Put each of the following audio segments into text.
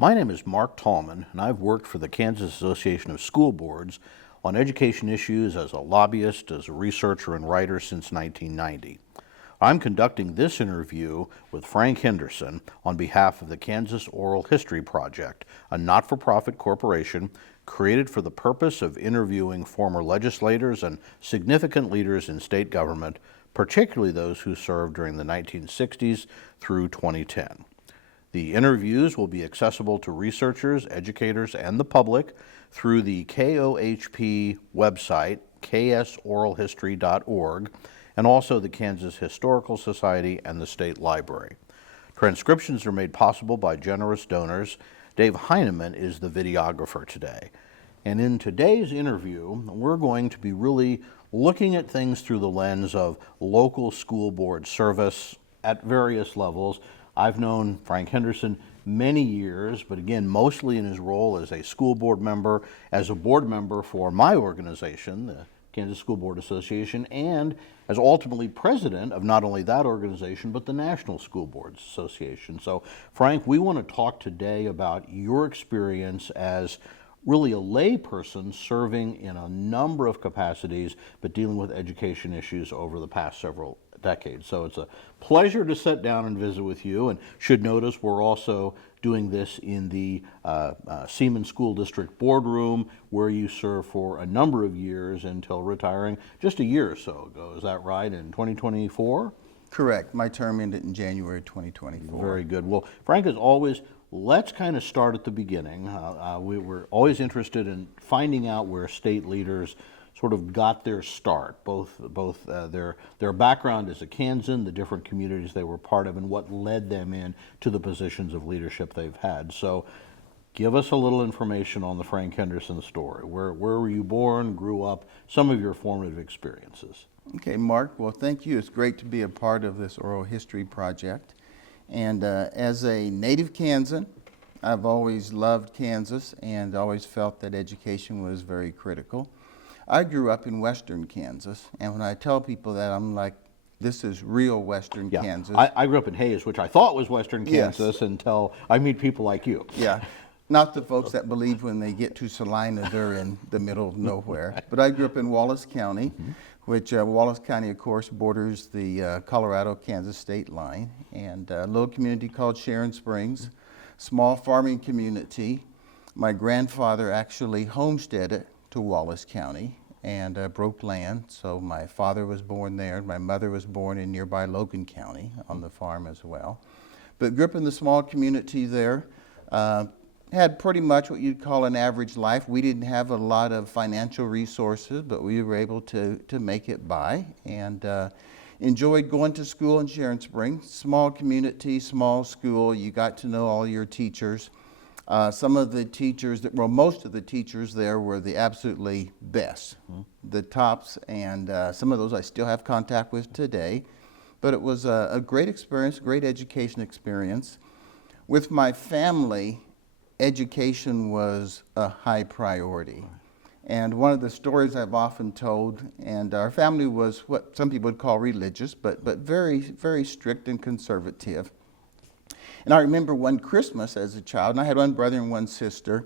My name is Mark Tallman, and I've worked for the Kansas Association of School Boards on education issues as a lobbyist, as a researcher, and writer since 1990. I'm conducting this interview with Frank Henderson on behalf of the Kansas Oral History Project, a not-for-profit corporation created for the purpose of interviewing former legislators and significant leaders in state government, particularly those who served during the 1960s through 2010. The interviews will be accessible to researchers, educators, and the public through the KOHP website, ksoralhistory.org, and also the Kansas Historical Society and the State Library. Transcriptions are made possible by generous donors. Dave Heineman is the videographer today. And in today's interview, we're going to be really looking at things through the lens of local school board service at various levels. I've known Frank Henderson many years, but again, mostly in his role as a school board member, as a board member for my organization, the Kansas School Board Association, and as ultimately president of not only that organization, but the National School Boards Association. So, Frank, we want to talk today about your experience as really a lay person serving in a number of capacities, but dealing with education issues over the past several decades. So it's a pleasure to sit down and visit with you, and should notice we're also doing this in the Seaman School District boardroom, where you served for a number of years until retiring just a year or so ago. Is that right, in 2024? Correct. My term ended in January 2024. Very good. Well, Frank, as always, let's kind of start at the beginning. We're always interested in finding out where state leaders sort of got their start, both their background as a Kansan, the different communities they were part of, and what led them in to the positions of leadership they've had. So give us a little information on the Frank Henderson story. Where were you born, grew up, some of your formative experiences? Okay, Mark, well, thank you. It's great to be a part of this oral history project. And as a native Kansan, I've always loved Kansas and always felt that education was very critical. I grew up in western Kansas, and when I tell people that, I'm like, this is real western Kansas. I grew up in Hayes, which I thought was western Kansas, until I meet people like you. Yeah, not the folks that believe when they get to Salina they're in the middle of nowhere. But I grew up in Wallace County, which Wallace County, of course, borders the Colorado-Kansas state line, and a little community called Sharon Springs, small farming community. My grandfather actually homesteaded to Wallace County and broke land, so my father was born there. My mother was born in nearby Logan County on the farm as well. But grew up in the small community there. Had pretty much what you'd call an average life. We didn't have a lot of financial resources, but we were able to make it by, and enjoyed going to school in Sharon Springs. Small community, small school. You got to know all your teachers. Some of the teachers, most of the teachers there were the absolutely best, the tops, and some of those I still have contact with today. But it was a great experience, great education experience. With my family, education was a high priority. And one of the stories I've often told, and our family was what some people would call religious, but very, very strict and conservative. And I remember one Christmas as a child, and I had one brother and one sister,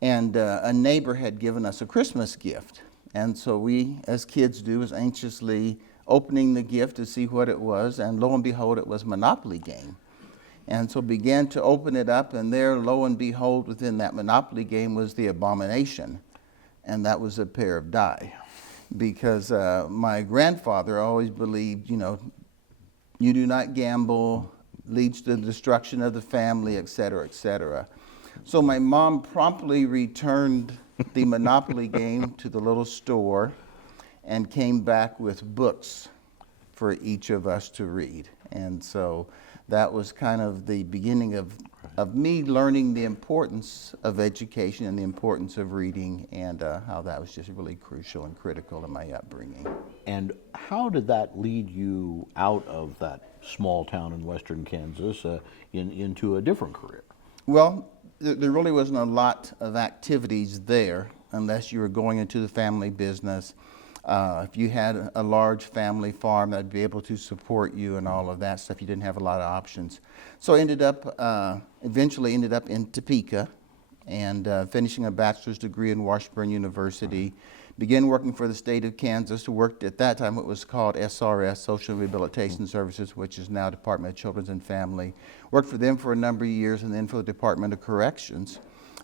and a neighbor had given us a Christmas gift. And so we, as kids do, was anxiously opening the gift to see what it was, and lo and behold, it was a Monopoly game. And so began to open it up, and there, lo and behold, within that Monopoly game was the abomination, and that was a pair of die. Because my grandfather always believed, you do not gamble, leads to the destruction of the family, et cetera, et cetera. So my mom promptly returned the Monopoly game to the little store and came back with books for each of us to read. And so that was kind of the beginning of me learning the importance of education and the importance of reading, and how that was just really crucial and critical in my upbringing. And how did that lead you out of that small town in western Kansas into a different career? Well, there really wasn't a lot of activities there unless you were going into the family business. If you had a large family farm, that'd be able to support you and all of that stuff. You didn't have a lot of options. So I eventually ended up in Topeka and finishing a bachelor's degree in Washburn University. Began working for the state of Kansas. Worked at that time what was called SRS, Social Rehabilitation Services, which is now Department of Children and Family. Worked for them for a number of years and then for the Department of Corrections.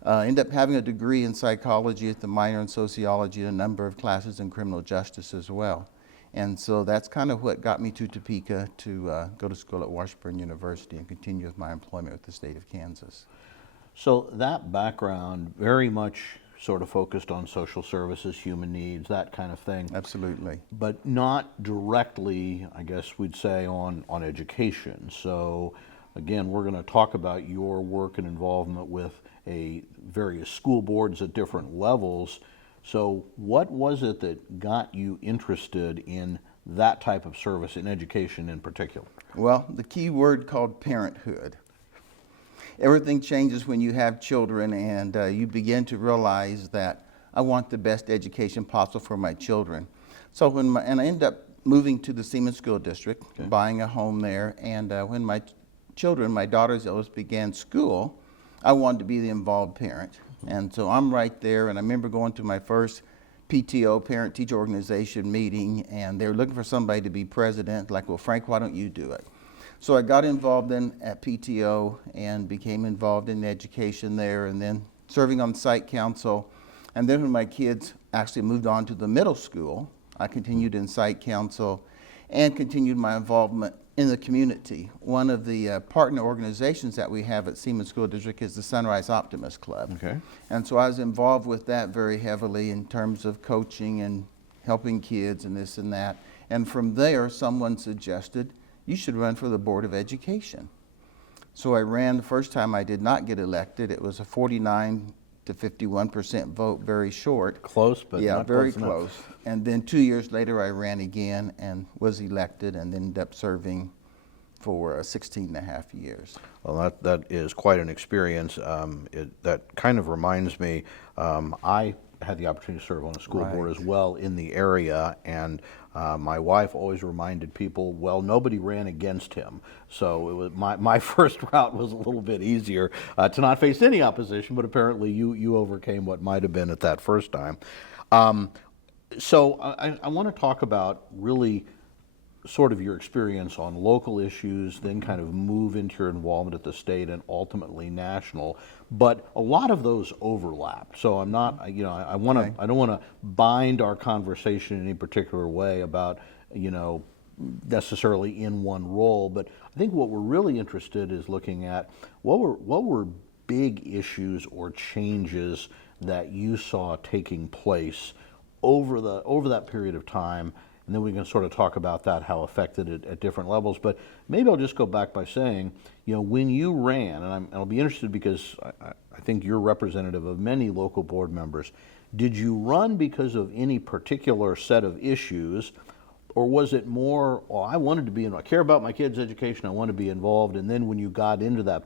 Ended up having a degree in psychology at the minor in sociology and a number of classes in criminal justice as well. And so that's kind of what got me to Topeka to go to school at Washburn University and continue with my employment with the state of Kansas. So that background very much sort of focused on social services, human needs, that kind of thing. Absolutely. But not directly, I guess we'd say, on education. So again, we're going to talk about your work and involvement with various school boards at different levels. So what was it that got you interested in that type of service, in education in particular? Well, the key word called parenthood. Everything changes when you have children, and you begin to realize that I want the best education possible for my children. So and I ended up moving to the Seaman School District, okay, buying a home there, and when my children, my daughters eldest, began school, I wanted to be the involved parent. And so I'm right there, and I remember going to my first PTO, parent-teacher organization meeting, and they were looking for somebody to be president. Like, well, Frank, why don't you do it? So I got involved at PTO and became involved in education there, and then serving on site council. And then when my kids actually moved on to the middle school, I continued in site council and continued my involvement in the community. One of the partner organizations that we have at Seaman School District is the Sunrise Optimist Club. Okay. And so I was involved with that very heavily in terms of coaching and helping kids and this and that. And from there, someone suggested, you should run for the Board of Education. So I ran. The first time I did not get elected. It was a 49 to 51% vote, very short. Close, but yeah, not very close close. And then 2 years later, I ran again and was elected and ended up serving for 16 and a half years. Well, that is quite an experience. That kind of reminds me, I had the opportunity to serve on a school board as well in the area, and my wife always reminded people, well, nobody ran against him. So it was my first route was a little bit easier to not face any opposition, but apparently you overcame what might have been at that first time. So I want to talk about really sort of your experience on local issues, then kind of move into your involvement at the state and ultimately national. But a lot of those overlap. So I'm not, I don't want to bind our conversation in any particular way about, necessarily in one role. But I think what we're really interested is looking at what were big issues or changes that you saw taking place over that period of time. And then we can sort of talk about that, how affected it at different levels. But maybe I'll just go back by saying, when you ran, and I'll be interested because I think you're representative of many local board members, did you run because of any particular set of issues, or was it more, well, I care about my kids' education, I want to be involved, and then when you got into that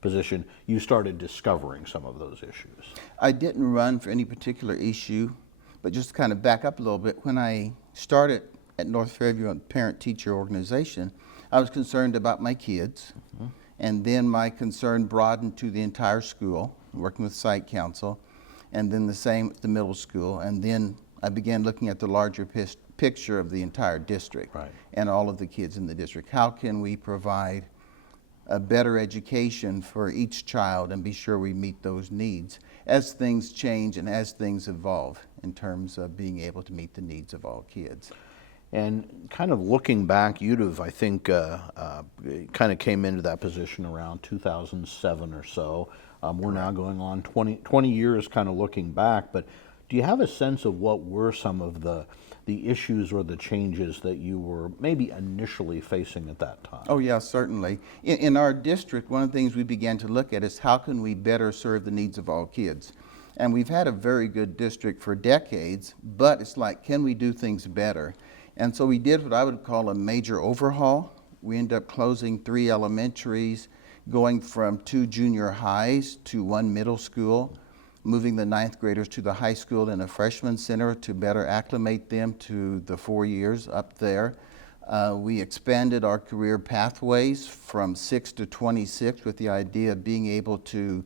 position, you started discovering some of those issues? I didn't run for any particular issue, but just to kind of back up a little bit, when I started at North Fairview parent-teacher organization, I was concerned about my kids, and then my concern broadened to the entire school, working with site council, and then the same at the middle school, and then I began looking at the larger picture of the entire district and all of the kids in the district. How can we provide a better education for each child and be sure we meet those needs as things change and as things evolve in terms of being able to meet the needs of all kids. And kind of looking back, you'd have, I think, kind of came into that position around 2007 or so. We're now going on 20 years kind of looking back, but do you have a sense of what were some of the issues or the changes that you were maybe initially facing at that time? Oh yeah, certainly. In our district, one of the things we began to look at is how can we better serve the needs of all kids? And we've had a very good district for decades, but it's like, can we do things better? And so we did what I would call a major overhaul. We ended up closing 3 elementaries, going from 2 junior highs to 1 middle school. moving the ninth graders to the high school in a freshman center to better acclimate them to the 4 years up there. We expanded our career pathways from 6 to 26 with the idea of being able to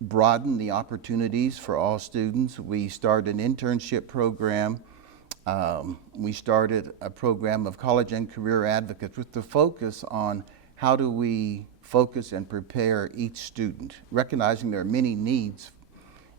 broaden the opportunities for all students. We started an internship program. We started a program of college and career advocates with the focus on how do we focus and prepare each student, recognizing there are many needs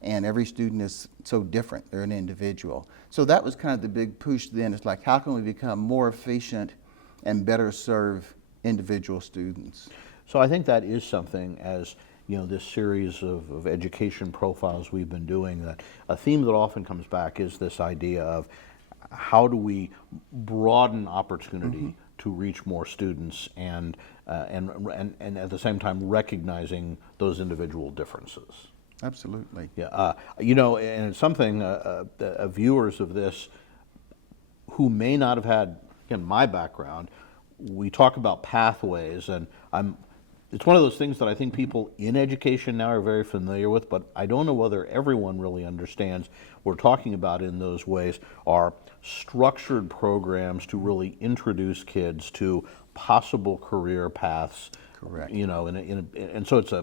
and every student is so different. They're an individual. So that was kind of the big push then. It's like, how can we become more efficient and better serve individual students? So I think that is something, as you know, this series of education profiles we've been doing, that a theme that often comes back is this idea of how do we broaden opportunity to reach more students and at the same time recognizing those individual differences. Absolutely. Yeah, you know, and it's something viewers of this who may not have had, again, my background, we talk about pathways, and it's one of those things that I think people in education now are very familiar with, but I don't know whether everyone really understands. We're talking about in those ways are structured programs to really introduce kids to possible career paths. Correct. You know, and so it's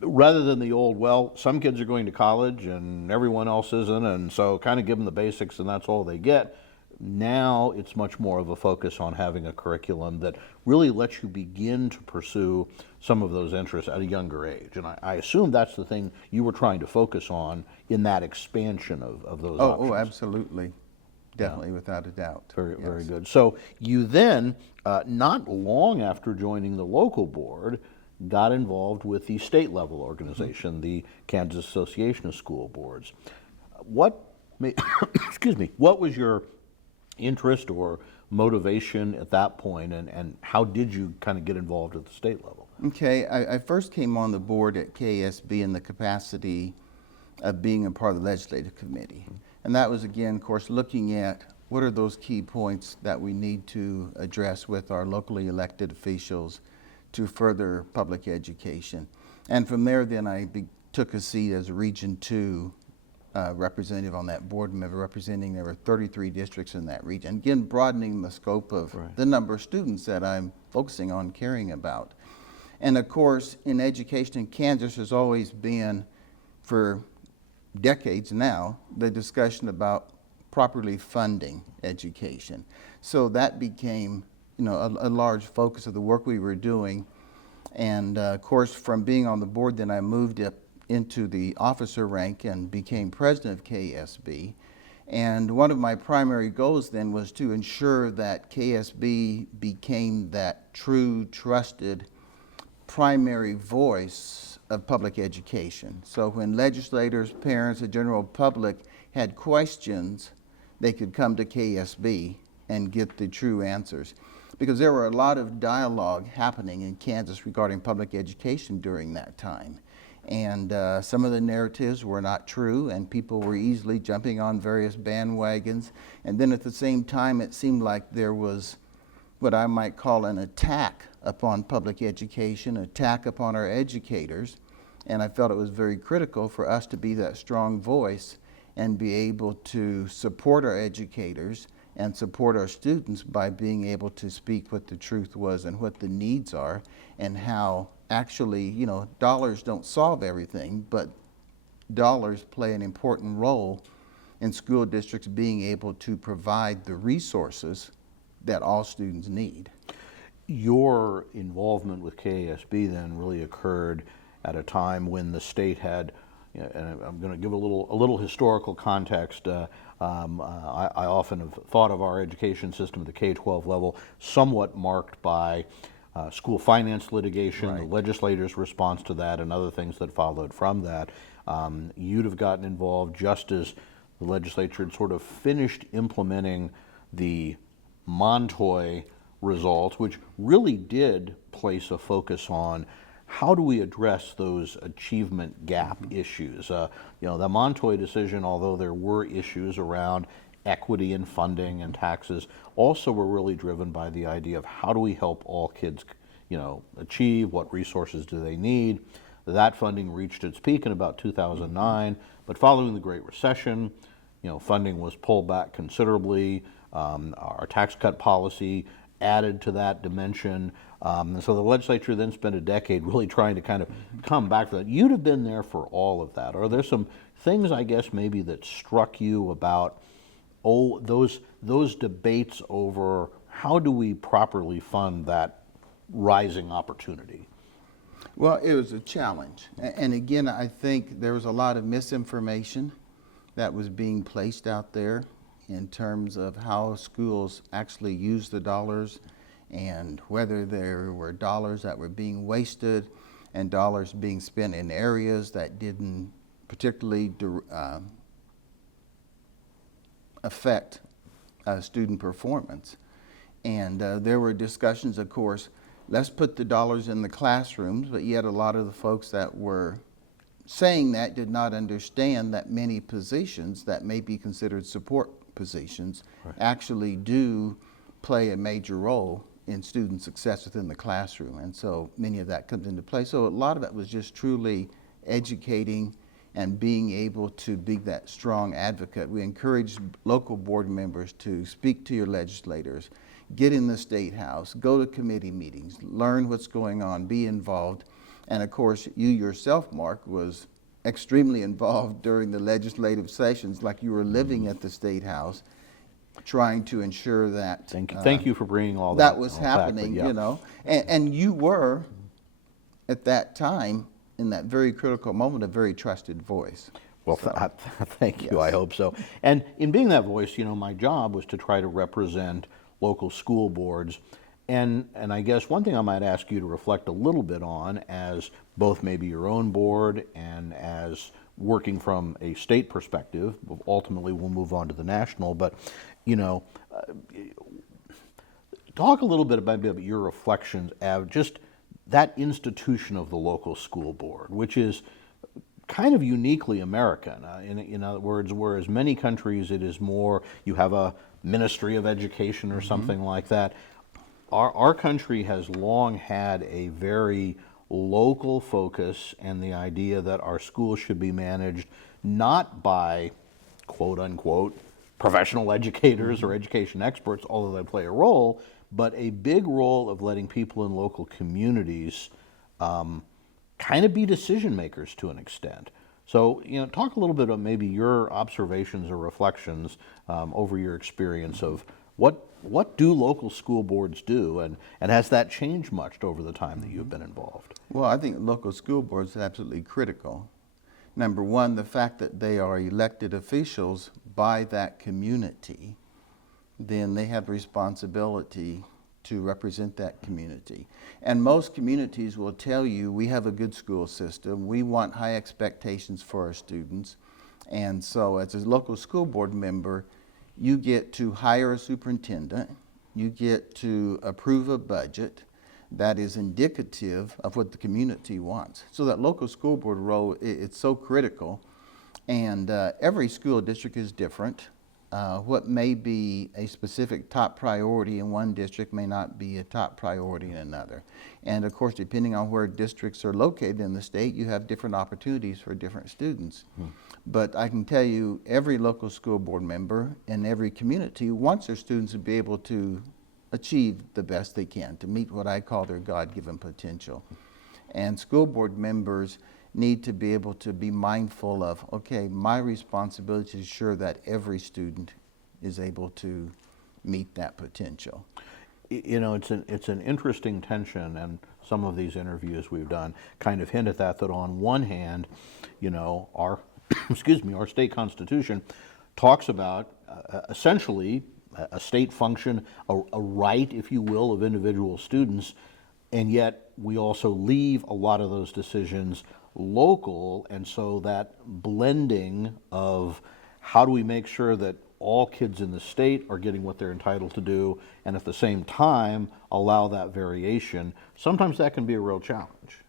rather than the old, well, some kids are going to college and everyone else isn't, and so kind of give them the basics and that's all they get. Now it's much more of a focus on having a curriculum that really lets you begin to pursue some of those interests at a younger age. And I assume that's the thing you were trying to focus on in that expansion of those options. Oh, absolutely. Definitely, without a doubt. Very good. So you then, not long after joining the local board, got involved with the state level organization, the Kansas Association of School Boards. Excuse me, what was your interest or motivation at that point, and how did you kind of get involved at the state level? Okay, I first came on the board at KSB in the capacity of being a part of the legislative committee. And that was, again, of course, looking at what are those key points that we need to address with our locally elected officials to further public education. And from there, then I took a seat as a Region 2 representative on that board member, representing there were 33 districts in that region. Again, broadening the scope of the number of students that I'm focusing on caring about. And of course, in education in Kansas, there's always been, for decades now, the discussion about properly funding education. So that became, you know, a large focus of the work we were doing. And of course, from being on the board, then I moved up into the officer rank and became president of KSB. And one of my primary goals then was to ensure that KSB became that true, trusted, primary voice of public education. So when legislators, parents, the general public had questions, they could come to KSB and get the true answers. Because there were a lot of dialogue happening in Kansas regarding public education during that time. And some of the narratives were not true, and people were easily jumping on various bandwagons. And then at the same time, it seemed like there was what I might call an attack upon public education, attack upon our educators. And I felt it was very critical for us to be that strong voice and be able to support our educators and support our students by being able to speak what the truth was and what the needs are, and how actually, you know, dollars don't solve everything, but dollars play an important role in school districts being able to provide the resources that all students need. Your involvement with KASB then really occurred at a time when the state had, you know, and I'm going to give a little historical context. I often have thought of our education system at the K-12 level somewhat marked by school finance litigation, the legislators' response to that, and other things that followed from that. You'd have gotten involved just as the legislature had sort of finished implementing the Montoy results, which really did place a focus on how do we address those achievement gap issues. You know, the Montoy decision, although there were issues around equity in funding and taxes, also were really driven by the idea of how do we help all kids, you know, achieve, what resources do they need. That funding reached its peak in about 2009, but following the Great Recession, funding was pulled back considerably. Our tax cut policy added to that dimension. And so the legislature then spent a decade really trying to kind of come back to that. You'd have been there for all of that. Are there some things, I guess, maybe that struck you about those debates over how do we properly fund that rising opportunity? Well, it was a challenge. And again, I think there was a lot of misinformation that was being placed out there in terms of how schools actually use the dollars and whether there were dollars that were being wasted and dollars being spent in areas that didn't particularly affect student performance. And there were discussions, of course, let's put the dollars in the classrooms, but yet a lot of the folks that were saying that did not understand that many positions that may be considered support positions actually do play a major role in student success within the classroom. And so many of that comes into play. So a lot of it was just truly educating and being able to be that strong advocate. We encourage local board members to speak to your legislators, get in the State House, go to committee meetings, learn what's going on, be involved. And of course, you yourself, Mark, was extremely involved during the legislative sessions, like you were living at the State House, trying to ensure that Thank you for bringing all that was all happening, back, but yeah. and you were at that time, in that very critical moment, a very trusted voice. Well, So, thank you. yes. I hope so. And in being that voice, my job was to try to represent local school boards. And I guess one thing I might ask you to reflect a little bit on, as both maybe your own board and as working from a state perspective, ultimately we'll move on to the national, but talk a little bit about your reflections of just that institution of the local school board, which is kind of uniquely American. In other words, whereas many countries it is more, you have a Ministry of Education or something like that. Our country has long had a very local focus, and the idea that our schools should be managed not by quote unquote professional educators or education experts, although they play a role, but a big role of letting people in local communities kind of be decision makers to an extent. So, talk a little bit about maybe your observations or reflections over your experience of what do local school boards do, and has that changed much over the time that you've been involved? Well, I think local school boards are absolutely critical. Number one, the fact that they are elected officials by that community, then they have responsibility to represent that community. And most communities will tell you, we have a good school system, we want high expectations for our students, and so as a local school board member, you get to hire a superintendent, you get to approve a budget that is indicative of what the community wants. So that local school board role, it's so critical, and every school district is different. What may be a specific top priority in one district may not be a top priority in another. And of course, depending on where districts are located in the state, you have different opportunities for different students. But I can tell you, every local school board member in every community wants their students to be able to achieve the best they can, to meet what I call their God-given potential. And school board members need to be able to be mindful of, okay, my responsibility is ensure that every student is able to meet that potential. It's an interesting tension, and some of these interviews we've done kind of hint at that on one hand, our our state constitution talks about essentially a state function, a right, if you will, of individual students, and yet we also leave a lot of those decisions local, and so that blending of how do we make sure that all kids in the state are getting what they're entitled to do, and at the same time allow that variation, sometimes that can be a real challenge.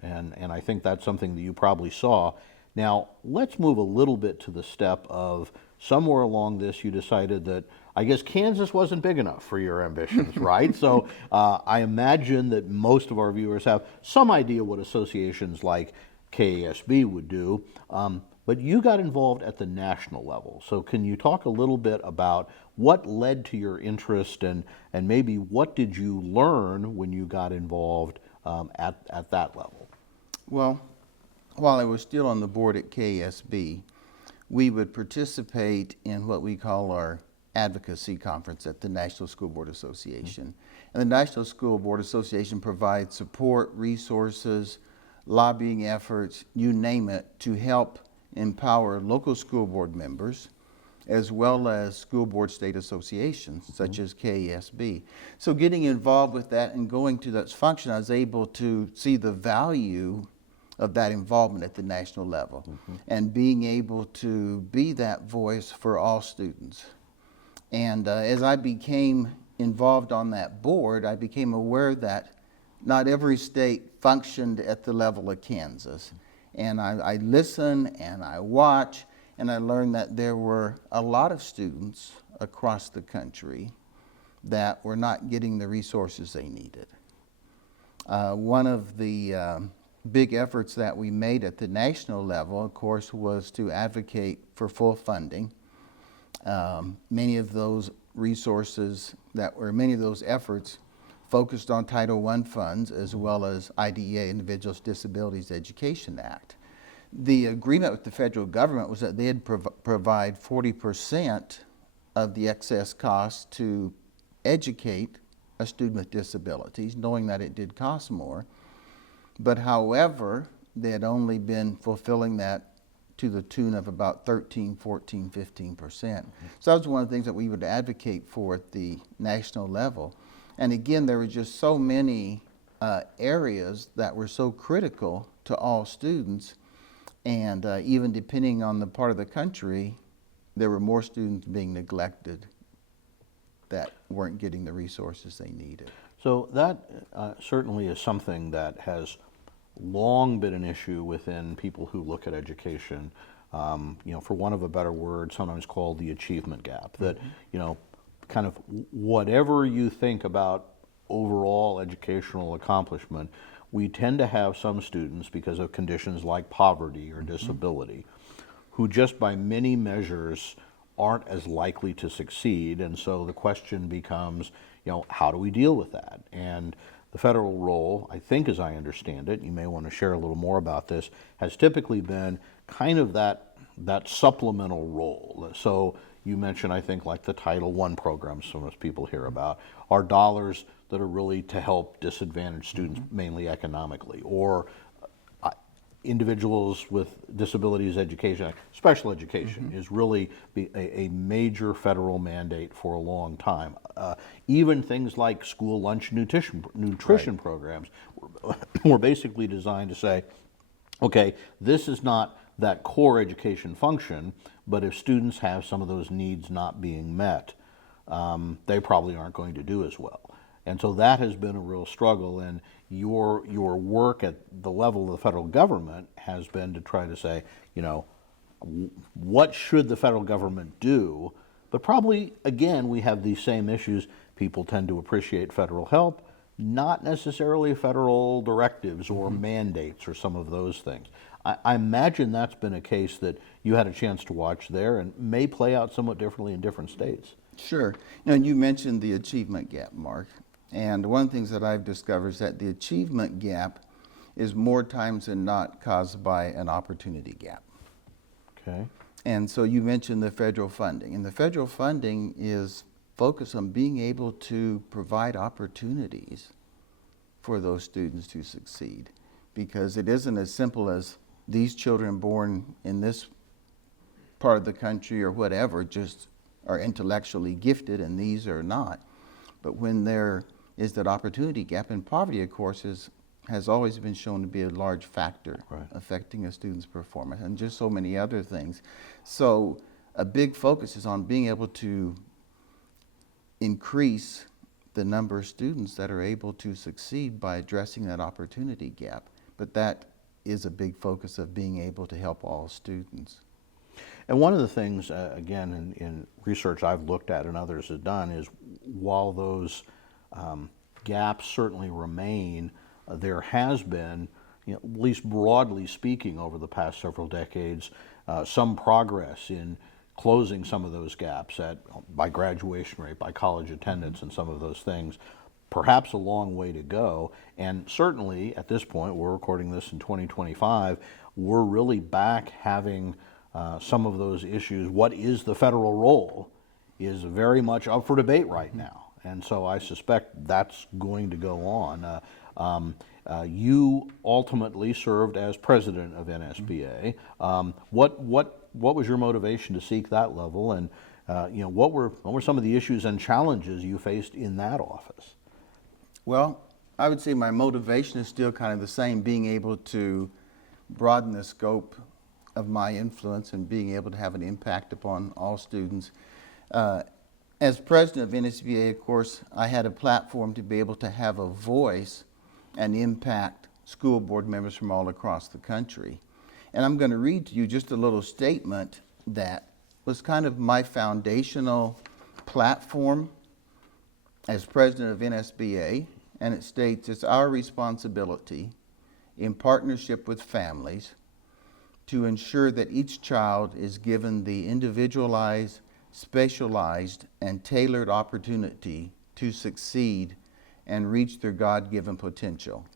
And I think that's something that you probably saw. Now, let's move a little bit to the step of somewhere along this you decided that I guess Kansas wasn't big enough for your ambitions, right? So I imagine that most of our viewers have some idea what associations like KASB would do, but you got involved at the national level. So can you talk a little bit about what led to your interest, and maybe what did you learn when you got involved at that level? Well, while I was still on the board at KSB, we would participate in what we call our advocacy conference at the National School Board Association. And the National School Board Association provides support, resources, lobbying efforts, you name it, to help empower local school board members as well as school board state associations such as KESB. So getting involved with that and going to that function, I was able to see the value of that involvement at the national level and being able to be that voice for all students. And as I became involved on that board, I became aware that not every state functioned at the level of Kansas. And I listen and I watch, and I learned that there were a lot of students across the country that were not getting the resources they needed. One of the big efforts that we made at the national level, of course, was to advocate for full funding. Many of those resources many of those efforts focused on Title I funds as well as IDEA, Individuals with Disabilities Education Act. The agreement with the federal government was that they'd provide 40% of the excess costs to educate a student with disabilities, knowing that it did cost more. But however, they had only been fulfilling that to the tune of about 13, 14, 15%. So that was one of the things that we would advocate for at the national level. And again, there were just so many areas that were so critical to all students. And even depending on the part of the country, there were more students being neglected that weren't getting the resources they needed. So that certainly is something that has long been an issue within people who look at education, for want of a better word, sometimes called the achievement gap. That, kind of whatever you think about overall educational accomplishment, we tend to have some students, because of conditions like poverty or disability, who just by many measures aren't as likely to succeed. And so the question becomes, how do we deal with that? And the federal role, I think as I understand it, you may want to share a little more about this, has typically been kind of that supplemental role. So you mentioned, I think, like the Title I programs some of us people hear about, are dollars that are really to help disadvantaged students, mainly economically, or individuals with disabilities education. Special education is really a major federal mandate for a long time. Even things like school lunch nutrition programs were basically designed to say, okay, this is not that core education function, but if students have some of those needs not being met, they probably aren't going to do as well. And so that has been a real struggle, and your work at the level of the federal government has been to try to say, what should the federal government do? But probably, again, we have these same issues. People tend to appreciate federal help, not necessarily federal directives or mandates or some of those things. I imagine that's been a case that you had a chance to watch there and may play out somewhat differently in different states. Sure. You mentioned the achievement gap, Mark. And one of the things that I've discovered is that the achievement gap is more times than not caused by an opportunity gap. Okay. And so you mentioned the federal funding. And the federal funding is focused on being able to provide opportunities for those students to succeed. Because it isn't as simple as these children born in this part of the country or whatever just are intellectually gifted and these are not. But when there is that opportunity gap, and poverty, of course, has always been shown to be a large factor affecting a student's performance, and just so many other things. So a big focus is on being able to increase the number of students that are able to succeed by addressing that opportunity gap. But that is a big focus of being able to help all students. And one of the things, again, in research I've looked at and others have done is while those gaps certainly remain, there has been, at least broadly speaking over the past several decades, some progress in closing some of those gaps by graduation rate, by college attendance, and some of those things. Perhaps a long way to go, and certainly at this point, we're recording this in 2025, we're really back having some of those issues. What is the federal role is very much up for debate right now, and so I suspect that's going to go on. You ultimately served as president of NSBA. What was your motivation to seek that level, and what were some of the issues and challenges you faced in that office? Well, I would say my motivation is still kind of the same, being able to broaden the scope of my influence and being able to have an impact upon all students. As president of NSBA, of course, I had a platform to be able to have a voice and impact school board members from all across the country. And I'm going to read to you just a little statement that was kind of my foundational platform as president of NSBA. And it states, it's our responsibility in partnership with families to ensure that each child is given the individualized, specialized, and tailored opportunity to succeed and reach their God-given potential,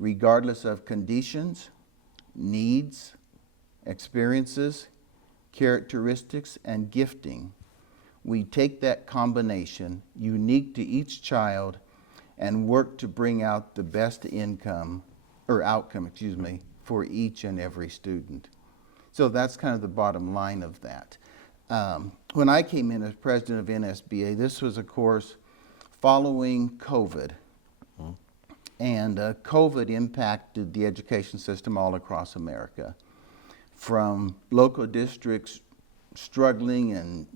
regardless of conditions, needs, experiences, characteristics, and gifting. We take that combination, unique to each child, and work to bring out the best outcome for each and every student. So that's kind of the bottom line of that. When I came in as president of NSBA, this was, of course, following COVID. And COVID impacted the education system all across America, from local districts struggling and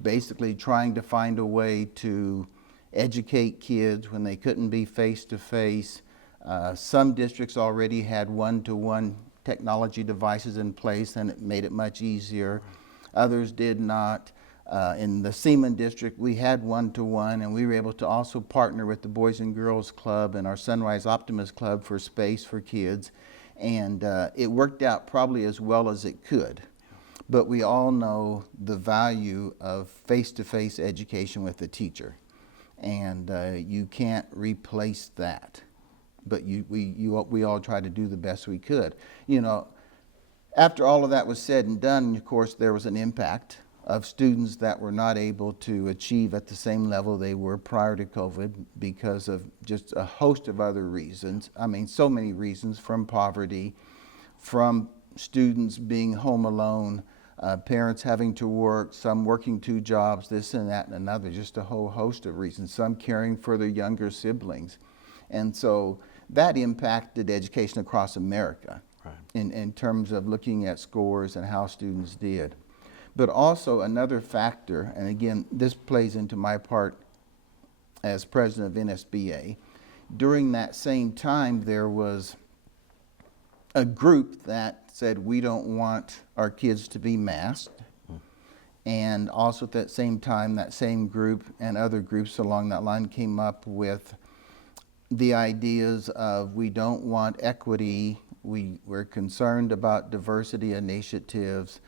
basically trying to find a way to educate kids when they couldn't be face-to-face. Some districts already had one-to-one technology devices in place, and it made it much easier. Others did not. In the Seaman district, we had one-to-one, and we were able to also partner with the Boys and Girls Club and our Sunrise Optimist Club for space for kids. And it worked out probably as well as it could. But we all know the value of face-to-face education with the teacher. And you can't replace that. But we all try to do the best we could. After all of that was said and done, of course, there was an impact of students that were not able to achieve at the same level they were prior to COVID because of just a host of other reasons. I mean, so many reasons, from poverty, from students being home alone, parents having to work, some working 2 jobs, this and that and another, just a whole host of reasons, some caring for their younger siblings. And so that impacted education across America, right, in terms of looking at scores and how students did. But also another factor, and again, this plays into my part as president of NSBA, during that same time there was a group that said we don't want our kids to be masked. And also at that same time, that same group and other groups along that line came up with the ideas of we don't want equity, we're concerned about diversity initiatives,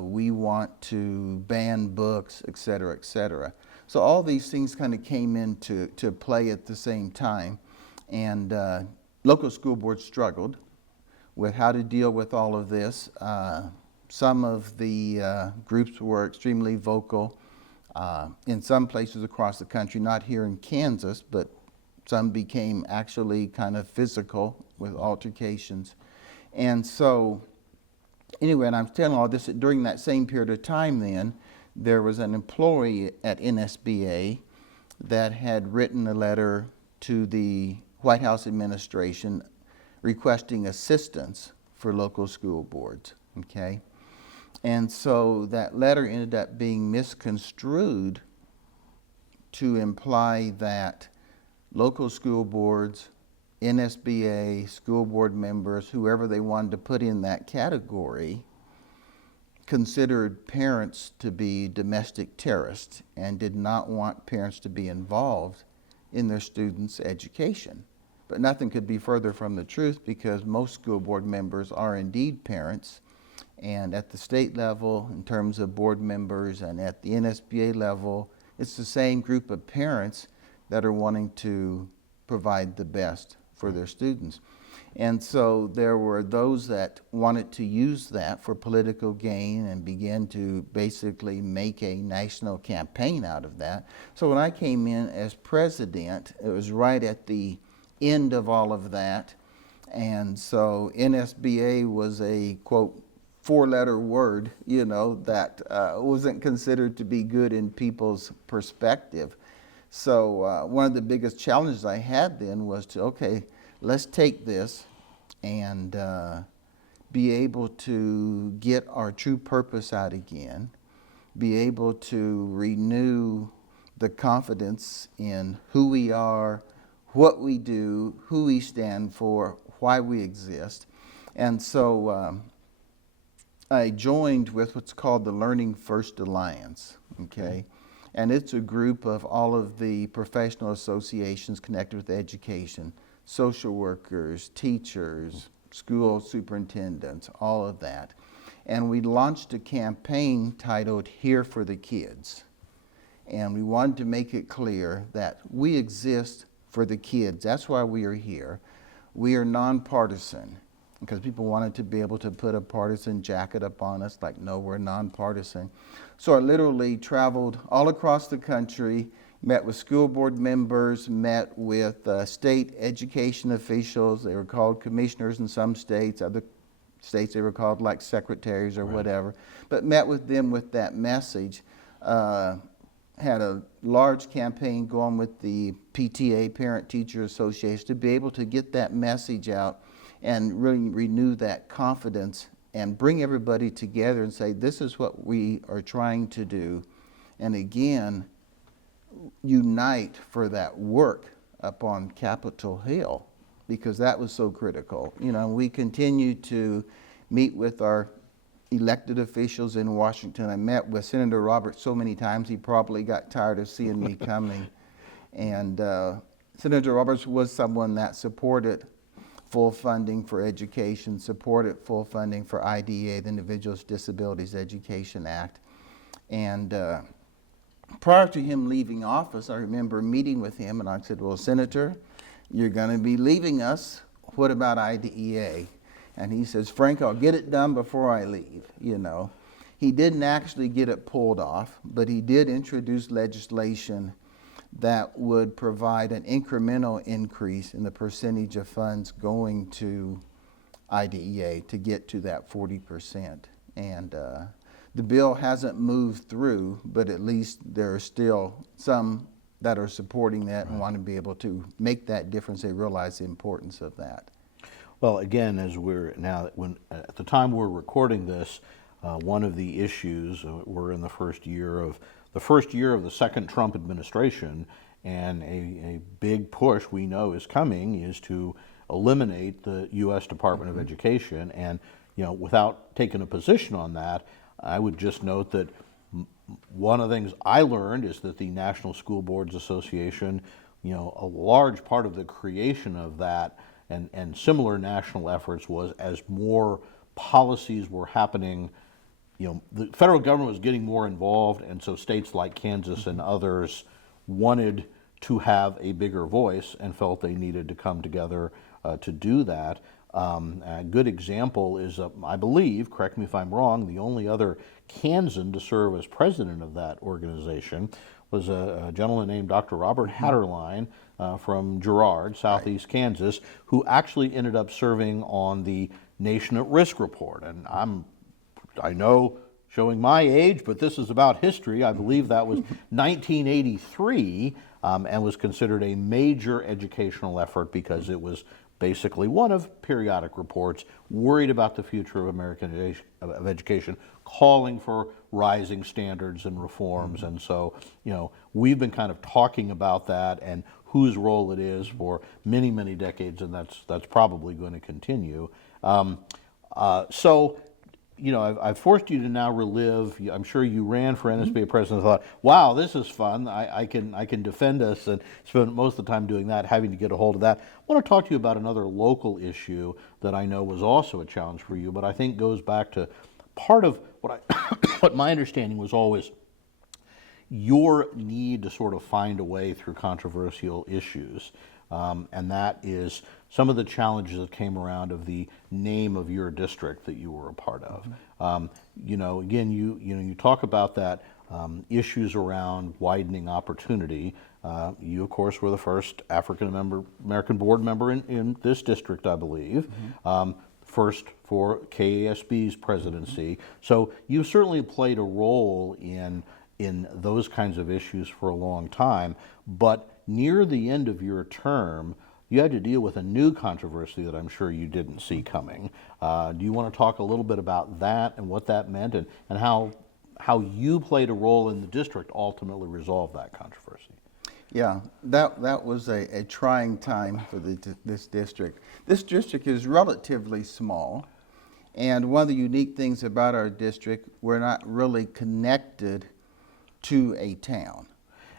we want to ban books, et cetera, et cetera. So all these things kind of came into play at the same time, and local school boards struggled with how to deal with all of this. Some of the groups were extremely vocal in some places across the country, not here in Kansas, but some became actually kind of physical with altercations. And so anyway, and I'm telling all this, during that same period of time then, there was an employee at NSBA that had written a letter to the White House administration requesting assistance for local school boards, okay? And so that letter ended up being misconstrued to imply that local school boards, NSBA, school board members, whoever they wanted to put in that category, considered parents to be domestic terrorists and did not want parents to be involved in their students' education. But nothing could be further from the truth, because most school board members are indeed parents. And at the state level, in terms of board members, and at the NSBA level, it's the same group of parents that are wanting to provide the best for their students. And so there were those that wanted to use that for political gain and began to basically make a national campaign out of that. So when I came in as president, it was right at the end of all of that. And so NSBA was a, quote, four-letter word, you know, that wasn't considered to be good in people's perspective. So one of the biggest challenges I had then was to, okay, let's take this and be able to get our true purpose out again, be able to renew the confidence in who we are, what we do, who we stand for, why we exist. And so I joined with what's called the Learning First Alliance, okay? And it's a group of all of the professional associations connected with education, social workers, teachers, school superintendents, all of that. And we launched a campaign titled Here for the Kids. And we wanted to make it clear that we exist for the kids. That's why we are here. We are nonpartisan, because people wanted to be able to put a partisan jacket up on us, like, no, we're nonpartisan. So I literally traveled all across the country, met with school board members, met with state education officials. They were called commissioners in some states. Other states they were called like secretaries or whatever. But met with them with that message. Had a large campaign going with the PTA, Parent Teacher Association, to be able to get that message out and really renew that confidence and bring everybody together and say, this is what we are trying to do. And again, unite for that work up on Capitol Hill, because that was so critical. You know, we continue to meet with our elected officials in Washington. I met with Senator Roberts so many times he probably got tired of seeing me coming. And Senator Roberts was someone that supported full funding for education, supported full funding for IDEA, the Individuals with Disabilities Education Act. And prior to him leaving office, I remember meeting with him, and I said, well, Senator, you're going to be leaving us. What about IDEA? And he says, Frank, I'll get it done before I leave, you know. He didn't actually get it pulled off, but he did introduce legislation that would provide an incremental increase in the percentage of funds going to IDEA to get to that 40%. And the bill hasn't moved through, but at least there are still some that are supporting that and want to be able to make that difference. They realize the importance of that. Well, again, as we're now, at the time we're recording this, one of the issues, we're in the first year of the second Trump administration, and a big push we know is coming is to eliminate the U.S. Department of Education. And, you know, without taking a position on that, I would just note that one of the things I learned is that the National School Boards Association, you know, a large part of the creation of that and similar national efforts was as more policies were happening. You know, the federal government was getting more involved, and so states like Kansas and others wanted to have a bigger voice and felt they needed to come together to do that. A good example is, I believe, correct me if I'm wrong, the only other Kansan to serve as president of that organization was a gentleman named Dr. Robert Hatterline from Girard, southeast Kansas, who actually ended up serving on the Nation at Risk report. And I know, showing my age, but this is about history. I believe that was 1983 and was considered a major educational effort because it was basically one of periodic reports worried about the future of American education, calling for rising standards and reforms. And so, you know, we've been kind of talking about that and whose role it is for many, many decades, and that's probably going to continue. So you know, I've forced you to now relive. I'm sure you ran for NSBA president and thought, wow, this is fun. I can defend us, and spent most of the time doing that, having to get a hold of that. I want to talk to you about another local issue that I know was also a challenge for you, but I think goes back to part of what what my understanding was always your need to sort of find a way through controversial issues. And that is some of the challenges that came around of the name of your district that you were a part of. You know, again, you talk about that issues around widening opportunity. You, of course, were the first African American board member in this district, I believe. First for KASB's presidency. So you certainly played a role in those kinds of issues for a long time, but near the end of your term, you had to deal with a new controversy that I'm sure you didn't see coming. Do you want to talk a little bit about that and what that meant, and how you played a role in the district ultimately resolve that controversy? Yeah, that was a trying time for this district. This district is relatively small, and one of the unique things about our district, we're not really connected to a town.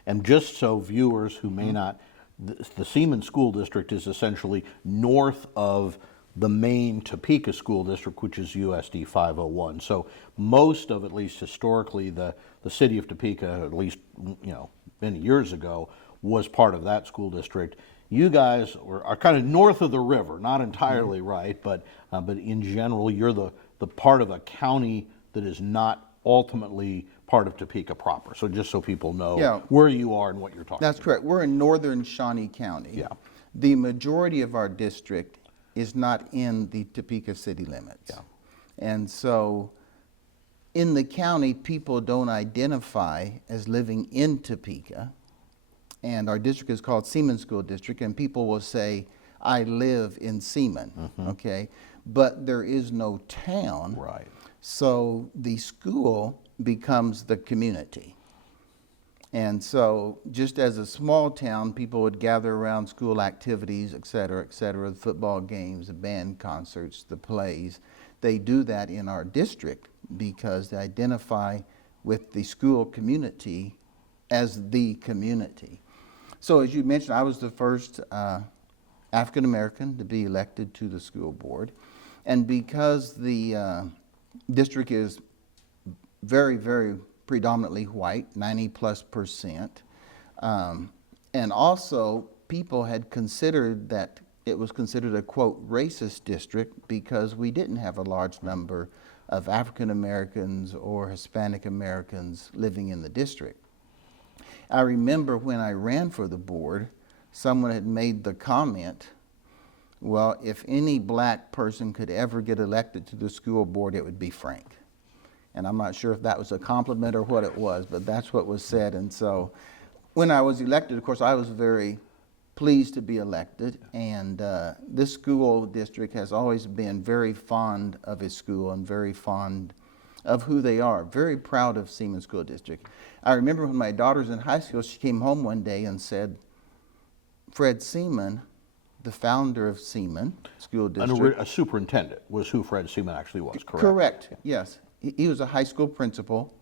And just so viewers who may not, the Seaman School District is essentially north of the main Topeka School District, which is USD 501. So most of, at least historically, the city of Topeka, at least, you know, many years ago, was part of that school district. You guys are kind of north of the river, not entirely right, but in general, you're the part of a county that is not ultimately part of Topeka proper. So just so people know where you are and what you're talking about. That's correct. We're in northern Shawnee County. Yeah. The majority of our district is not in the Topeka city limits. Yeah. And so in the county, people don't identify as living in Topeka. And our district is called Seaman School District, and people will say, I live in Seaman, okay? But there is no town. Right. So the school becomes the community. And so just as a small town, people would gather around school activities, et cetera, the football games, the band concerts, the plays. They do that in our district because they identify with the school community as the community. So as you mentioned, I was the first African American to be elected to the school board. And because the district is very, very predominantly white, 90+%, and also people had considered that it was considered a, quote, racist district because we didn't have a large number of African Americans or Hispanic Americans living in the district. I remember when I ran for the board, someone had made the comment, well, if any black person could ever get elected to the school board, it would be Frank. And I'm not sure if that was a compliment or what it was, but that's what was said. And so when I was elected, of course, I was very pleased to be elected. And this school district has always been very fond of its school and very fond of who they are. Very proud of Seaman School District. I remember when my daughter was in high school, she came home one day and said, Fred Seaman, the founder of Seaman School District. A superintendent was who Fred Seaman actually was, correct? Correct, yes. He was a high school principal,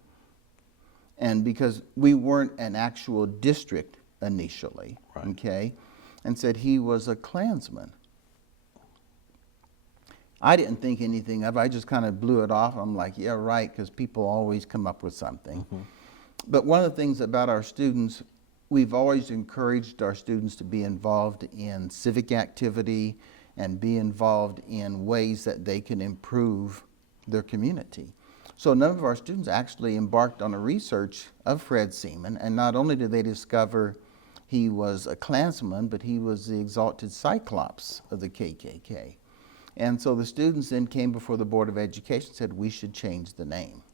and because we weren't an actual district initially, okay, and said he was a Klansman. I didn't think anything of it. I just kind of blew it off. I'm like, yeah, right, because people always come up with something. But one of the things about our students, we've always encouraged our students to be involved in civic activity and be involved in ways that they can improve their community. So none of our students actually embarked on a research of Fred Seaman, and not only did they discover he was a Klansman, but he was the Exalted Cyclops of the KKK. And so the students then came before the Board of Education and said, we should change the name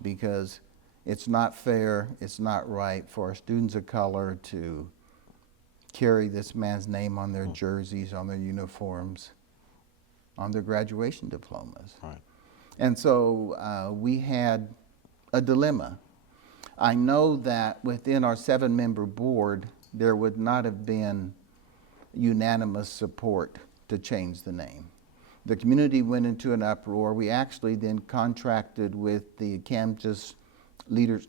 because it's not fair, it's not right for our students of color to carry this man's name on their jerseys, on their uniforms, on their graduation diplomas. Right. And so we had a dilemma. I know that within our 7-member board, there would not have been unanimous support to change the name. The community went into an uproar. We actually then contracted with the Kansas Leadership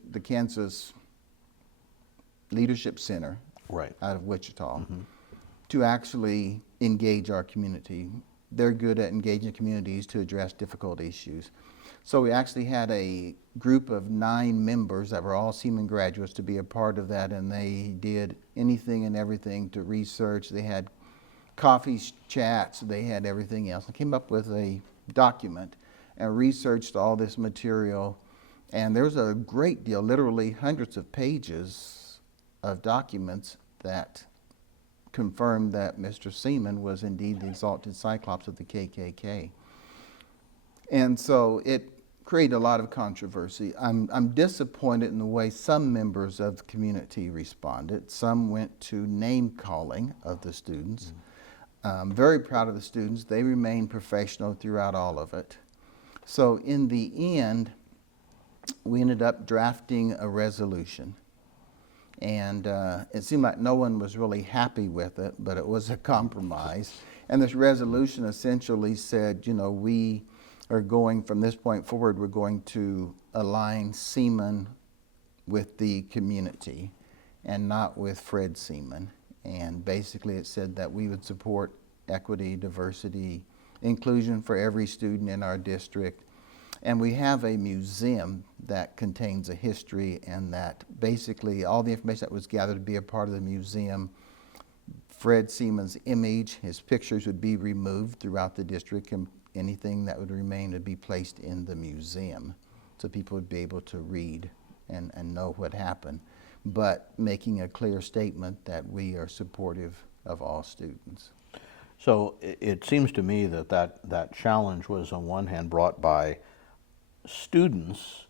Center Right. out of Wichita to actually engage our community. They're good at engaging communities to address difficult issues. So we actually had a group of 9 members that were all Seaman graduates to be a part of that, and they did anything and everything to research. They had coffee chats, they had everything else. I came up with a document and researched all this material, and there's a great deal, literally hundreds of pages of documents that confirmed that Mr. Seaman was indeed the Exalted Cyclops of the KKK. And so it created a lot of controversy. I'm disappointed in the way some members of the community responded. Some went to name calling of the students. I'm very proud of the students. They remained professional throughout all of it. So in the end, we ended up drafting a resolution. And it seemed like no one was really happy with it, but it was a compromise. And this resolution essentially said, you know, we are going, from this point forward, we're going to align Seaman with the community and not with Fred Seaman. And basically it said that we would support equity, diversity, inclusion for every student in our district. And we have a museum that contains a history, and that basically all the information that was gathered to be a part of the museum, Fred Seaman's image, his pictures would be removed throughout the district, and anything that would remain would be placed in the museum so people would be able to read and know what happened, but making a clear statement that we are supportive of all students. So it seems to me that that challenge was on one hand brought by students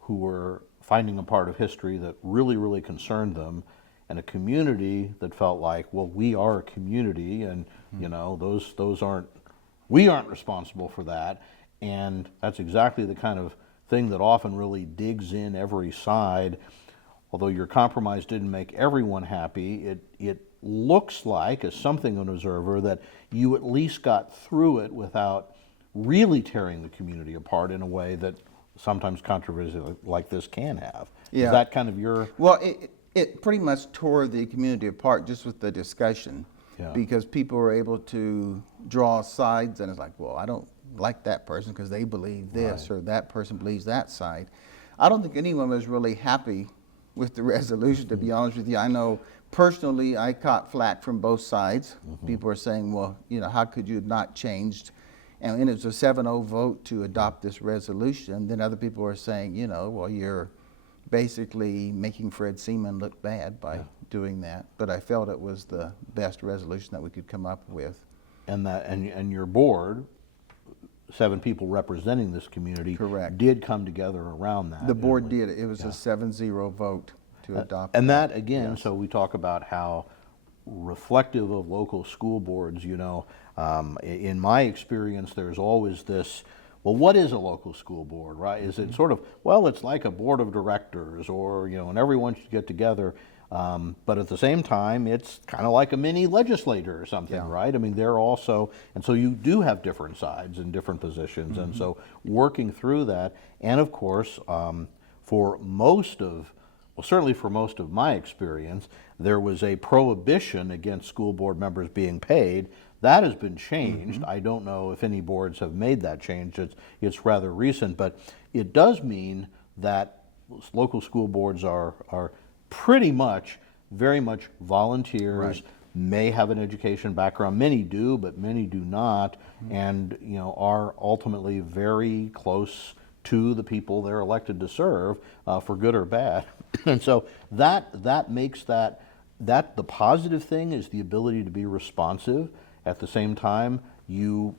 who were finding a part of history that really, really concerned them, and a community that felt like, well, we are a community, and you know, those aren't, we aren't responsible for that. And that's exactly the kind of thing that often really digs in every side. Although your compromise didn't make everyone happy, it looks like, as something of an observer, that you at least got through it without really tearing the community apart in a way that sometimes controversy like this can have. Yeah. Is that kind of your... Well, it pretty much tore the community apart just with the discussion. Yeah. Because people were able to draw sides, and it's like, well, I don't like that person because they believe this, Right. or that person believes that side. I don't think anyone was really happy with the resolution, to be honest with you. I know personally I caught flack from both sides. People are saying, well, you know, how could you have not changed? And it was a 7-0 vote to adopt this resolution. Then other people are saying, you know, well, you're basically making Fred Seaman look bad by doing that. But I felt it was the best resolution that we could come up with. And your board, 7 people representing this community, Correct. did come together around that. The board did. It was a 7-0 vote to adopt And that, again, Yes. so we talk about how reflective of local school boards, you know, in my experience, there's always this, well, what is a local school board, right? Is it sort of, well, it's like a board of directors, or, you know, and everyone should get together. But at the same time, it's kind of like a mini legislator or something, Yeah. right? I mean, they're also, and so you do have different sides and different positions. And so working through that, and of course, for most of, well, certainly for most of my experience, there was a prohibition against school board members being paid. That has been changed. I don't know if any boards have made that change. It's rather recent, but it does mean that local school boards are pretty much, very much volunteers, Right. may have an education background. Many do, but many do not, and you know, are ultimately very close to the people they're elected to serve, for good or bad. And so that makes that the positive thing is the ability to be responsive. At the same time, you're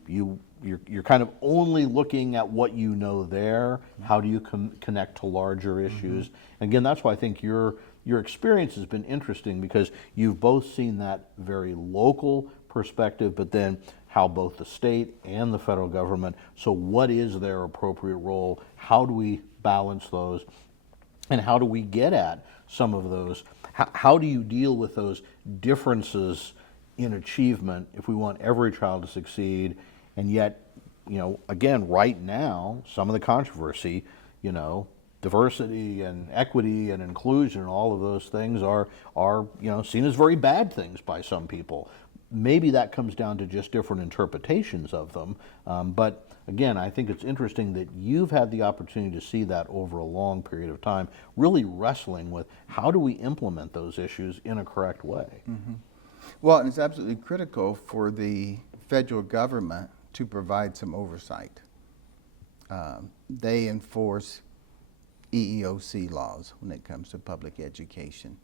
kind of only looking at what you know there. How do you connect to larger issues? Again, that's why I think your experience has been interesting, because you've both seen that very local perspective, but then how both the state and the federal government, so what is their appropriate role? How do we balance those? And how do we get at some of those? How do you deal with those differences in achievement if we want every child to succeed? And yet, again, right now, some of the controversy, diversity and equity and inclusion, all of those things are seen as very bad things by some people. Maybe that comes down to just different interpretations of them. But again, I think it's interesting that you've had the opportunity to see that over a long period of time, really wrestling with how do we implement those issues in a correct way. Mm-hmm. Well, and it's absolutely critical for the federal government to provide some oversight. They enforce EEOC laws when it comes to public education.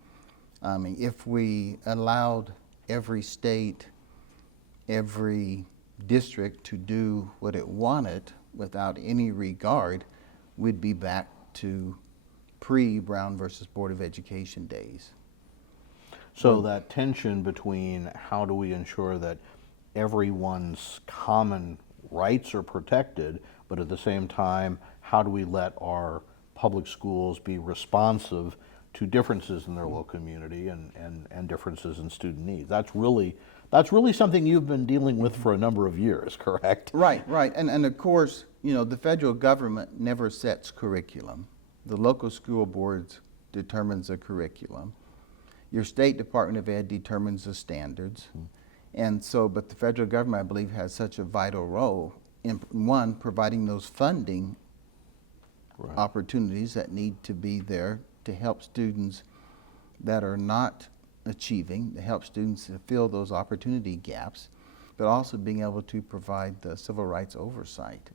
I mean, if we allowed every state, every district to do what it wanted without any regard, we'd be back to pre-Brown versus Board of Education days. So that tension between how do we ensure that everyone's common rights are protected, but at the same time, how do we let our public schools be responsive to differences in their local community and differences in student needs? That's really something you've been dealing with for a number of years, correct? Right. And of course, the federal government never sets curriculum. The local school boards determines the curriculum. Your state Department of Ed determines the standards. And so, but the federal government, I believe, has such a vital role in, one, providing those funding opportunities that need to be there to help students that are not achieving, to help students to fill those opportunity gaps, but also being able to provide the civil rights oversight.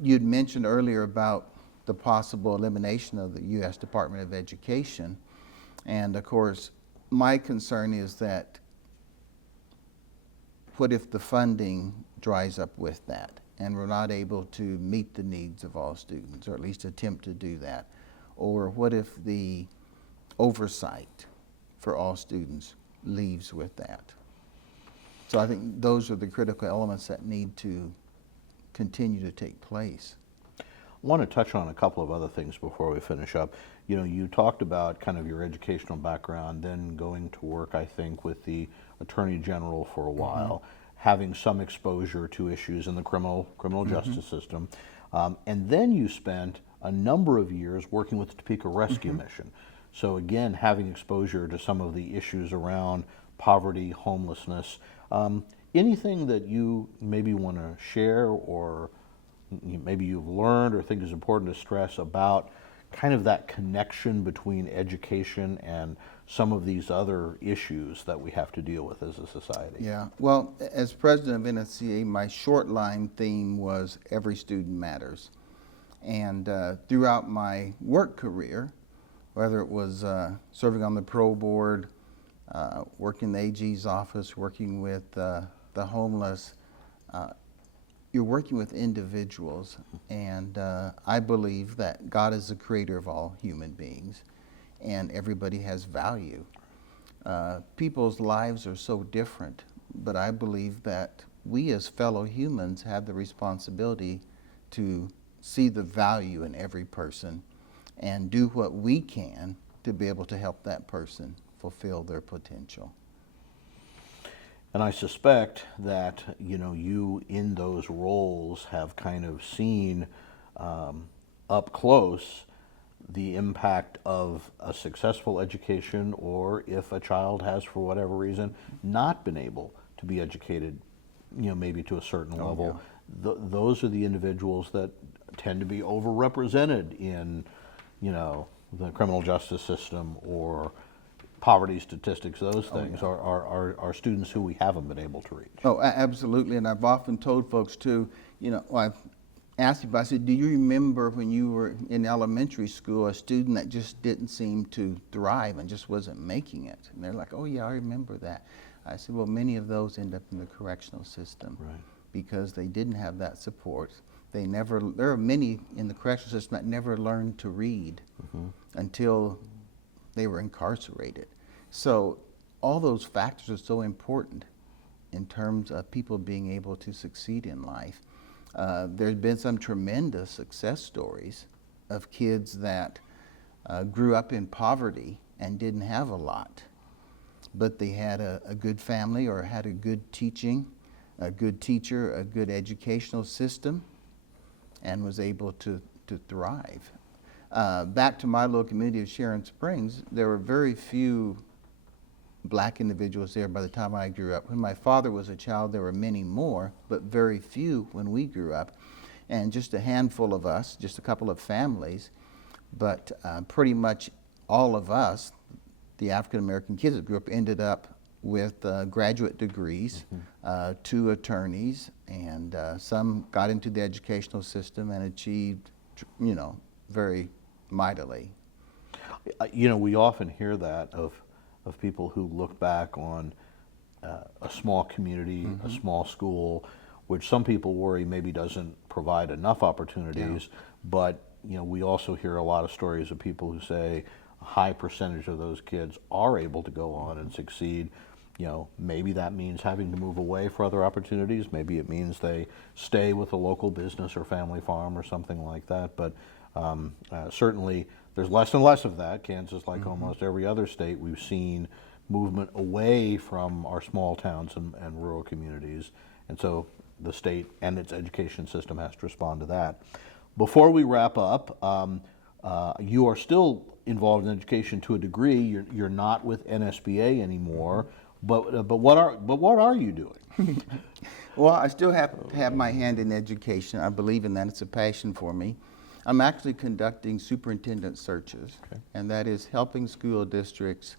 You'd mentioned earlier about the possible elimination of the U.S. Department of Education. And of course, my concern is that what if the funding dries up with that and we're not able to meet the needs of all students, or at least attempt to do that? Or what if the oversight for all students leaves with that? So I think those are the critical elements that need to continue to take place. I want to touch on a couple of other things before we finish up. You talked about kind of your educational background, then going to work, I think, with the Attorney General for a while, having some exposure to issues in the criminal justice system. And then you spent a number of years working with the Topeka Rescue Mission. So again, having exposure to some of the issues around poverty, homelessness. Anything that you maybe want to share, or maybe you've learned or think is important to stress about kind of that connection between education and some of these other issues that we have to deal with as a society? Yeah, well, as president of NSCA, my short line theme was every student matters. And throughout my work career, whether it was serving on the parole board, working in the AG's office, working with the homeless, you're working with individuals, and I believe that God is the creator of all human beings, and everybody has value. People's lives are so different, but I believe that we as fellow humans have the responsibility to see the value in every person and do what we can to be able to help that person fulfill their potential. And I suspect that, you in those roles have kind of seen up close the impact of a successful education, or if a child has, for whatever reason, not been able to be educated, maybe to a certain level. Those are the individuals that tend to be overrepresented in, the criminal justice system or poverty statistics. Those things are students who we haven't been able to reach. Oh, absolutely. And I've often told folks too, I've asked you, I said, do you remember when you were in elementary school, a student that just didn't seem to thrive and just wasn't making it? And they're like, oh yeah, I remember that. I said, well, many of those end up in the correctional system because they didn't have that support. There are many in the correctional system that never learned to read until they were incarcerated. So all those factors are so important in terms of people being able to succeed in life. There's been some tremendous success stories of kids that grew up in poverty and didn't have a lot, but they had a good family or had a good teaching a good teacher, a good educational system, and was able to thrive. Back to my little community of Sharon Springs, there were very few black individuals there by the time I grew up. When my father was a child, there were many more, but very few when we grew up. And just a handful of us, just a couple of families, but pretty much all of us, the African American kids that grew up, ended up with graduate degrees, 2 attorneys, and some got into the educational system and achieved, very mightily. We often hear that of people who look back on a small community, a small school, which some people worry maybe doesn't provide enough opportunities, but we also hear a lot of stories of people who say a high percentage of those kids are able to go on and succeed. Maybe that means having to move away for other opportunities. Maybe it means they stay with a local business or family farm or something like that. But certainly there's less and less of that. Kansas, like almost every other state, we've seen movement away from our small towns and rural communities. And so the state and its education system has to respond to that. Before we wrap up, you are still involved in education to a degree. You're not with NSBA anymore. But what are you doing? Well, I still have my hand in education. I believe in that. It's a passion for me. I'm actually conducting superintendent searches, and that is helping school districts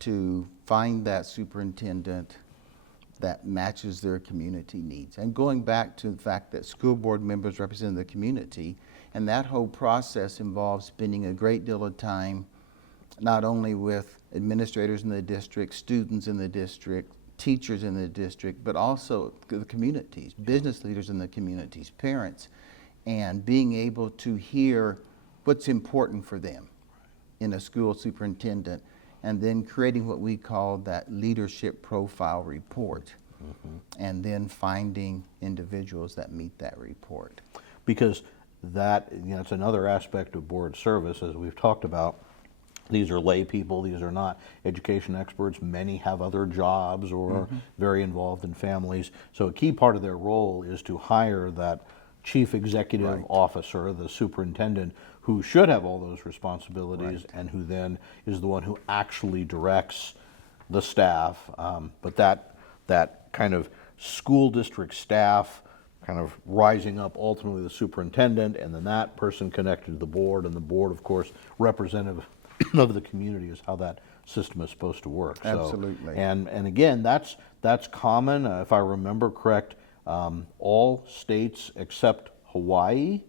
to find that superintendent that matches their community needs. And going back to the fact that school board members represent the community, and that whole process involves spending a great deal of time not only with administrators in the district, students in the district, teachers in the district, but also the communities, business leaders in the communities, parents, and being able to hear what's important for them in a school superintendent, and then creating what we call that leadership profile report, and then finding individuals that meet that report. Because that, it's another aspect of board service, as we've talked about. These are lay people, these are not education experts. Many have other jobs or are very involved in families. So a key part of their role is to hire that chief executive officer, the superintendent, who should have all those responsibilities and who then is the one who actually directs the staff. But that kind of school district staff kind of rising up, ultimately the superintendent, and then that person connected to the board, and the board, of course, representative of the community is how that system is supposed to work. Absolutely. So, and again, that's common. If I remember correct, all states except Hawaii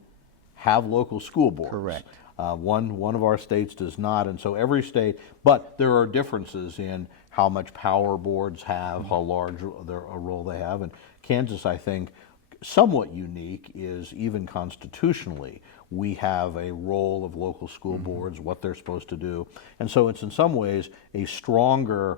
have local school boards. Correct. One of our states does not, and so every state. But there are differences in how much power boards have, how large a role they have, and Kansas, I think, somewhat unique is even constitutionally we have a role of local school boards, what they're supposed to do, and so it's in some ways a stronger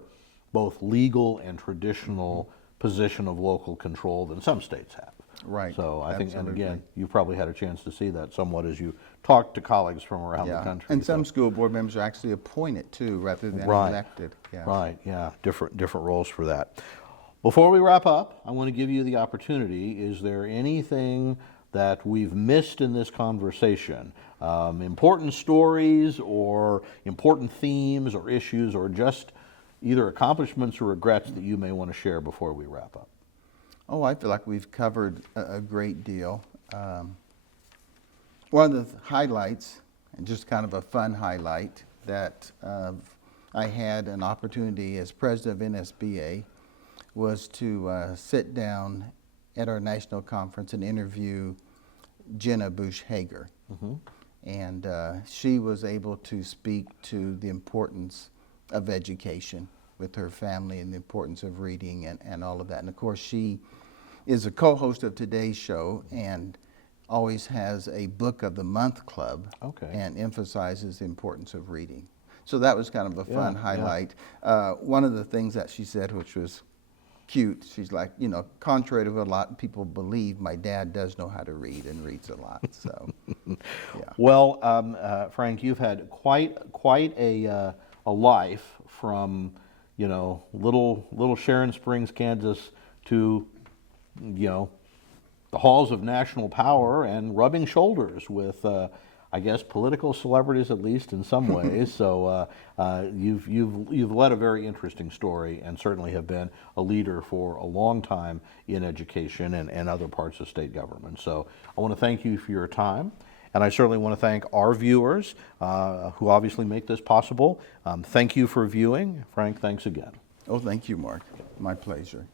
both legal and traditional position of local control than some states have. Right. So I think, and again, you've probably had a chance to see that somewhat as you talk to colleagues from around the country. And some school board members are actually appointed too, rather than elected. Yeah. Right. Yeah. Different roles for that. Before we wrap up, I want to give you the opportunity. Is there anything that we've missed in this conversation? Important stories or important themes or issues or just either accomplishments or regrets that you may want to share before we wrap up? Oh, I feel like we've covered a great deal. One of the highlights, and just kind of a fun highlight, that I had an opportunity as president of NSBA was to sit down at our national conference and interview Jenna Bush Hager. And she was able to speak to the importance of education with her family and the importance of reading and all of that. And of course, she is a co-host of today's show and always has a book of the month club and emphasizes the importance of reading. So that was kind of a fun highlight. One of the things that she said, which was cute, she's like, contrary to what a lot of people believe, my dad does know how to read and reads a lot. So, yeah. Well, Frank, you've had quite a life from little Sharon Springs, Kansas, to you know, the halls of national power and rubbing shoulders with, I guess, political celebrities, at least in some ways. So you've led a very interesting story, and certainly have been a leader for a long time in education and other parts of state government. So I want to thank you for your time. And I certainly want to thank our viewers who obviously make this possible. Thank you for viewing. Frank, thanks again. Oh, thank you, Mark. My pleasure.